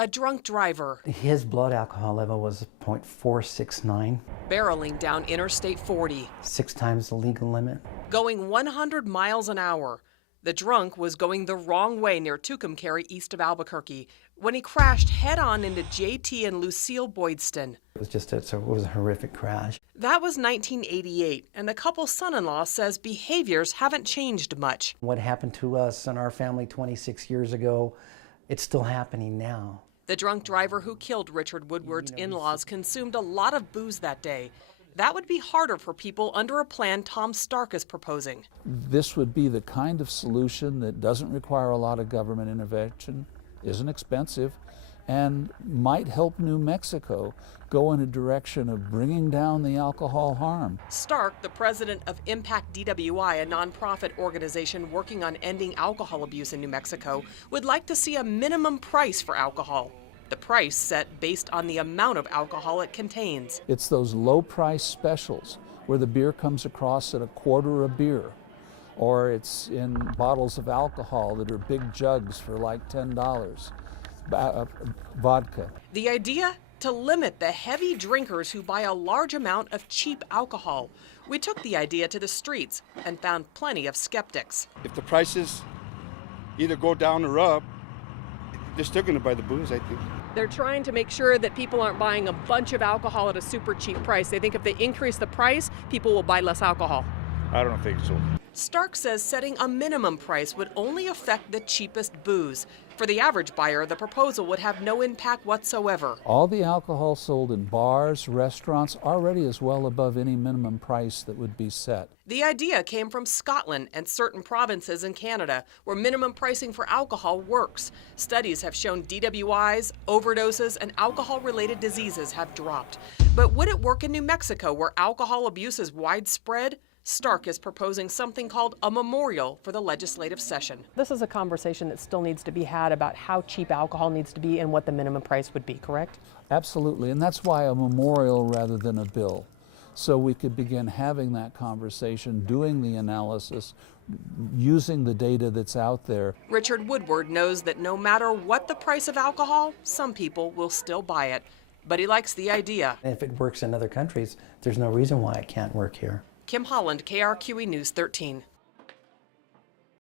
A drunk driver His blood alcohol level was 0.469, barreling down Interstate 40, 6 times the legal limit. going 100 miles an hour. The drunk was going the wrong way near Tucumcari, east of Albuquerque, when he crashed head-on into JT and Lucille Boydston. It was a horrific crash. That was 1988, and the couple's son-in-law says behaviors haven't changed much. What happened to us and our family 26 years ago, it's still happening now. The drunk driver who killed Richard Woodward's in-laws consumed a lot of booze that day. That would be harder for people under a plan Tom Stark is proposing. This would be the kind of solution that doesn't require a lot of government intervention, isn't expensive, and might help New Mexico go in a direction of bringing down the alcohol harm. Stark, the president of Impact DWI, a nonprofit organization working on ending alcohol abuse in New Mexico, would like to see a minimum price for alcohol. The price set based on the amount of alcohol it contains. It's those low price specials where the beer comes across at a quarter a beer, or it's in bottles of alcohol that are big jugs for like $10. Vodka. The idea? To limit the heavy drinkers who buy a large amount of cheap alcohol. We took the idea to the streets and found plenty of skeptics. If the prices either go down or up, they're still going to buy the booze, I think. They're trying to make sure that people aren't buying a bunch of alcohol at a super cheap price. They think if they increase the price, people will buy less alcohol. I don't think so. Stark says setting a minimum price would only affect the cheapest booze. For the average buyer, the proposal would have no impact whatsoever. All the alcohol sold in bars, restaurants, already is well above any minimum price that would be set. The idea came from Scotland and certain provinces in Canada, where minimum pricing for alcohol works. Studies have shown DWIs, overdoses, and alcohol-related diseases have dropped. But would it work in New Mexico, where alcohol abuse is widespread? Stark is proposing something called a memorial for the legislative session. This is a conversation that still needs to be had about how cheap alcohol needs to be and what the minimum price would be, correct? Absolutely, and that's why a memorial rather than a bill. So we could begin having that conversation, doing the analysis, using the data that's out there. Richard Woodward knows that no matter what the price of alcohol, some people will still buy it. But he likes the idea. If it works in other countries, there's no reason why it can't work here. Kim Holland, KRQE News 13.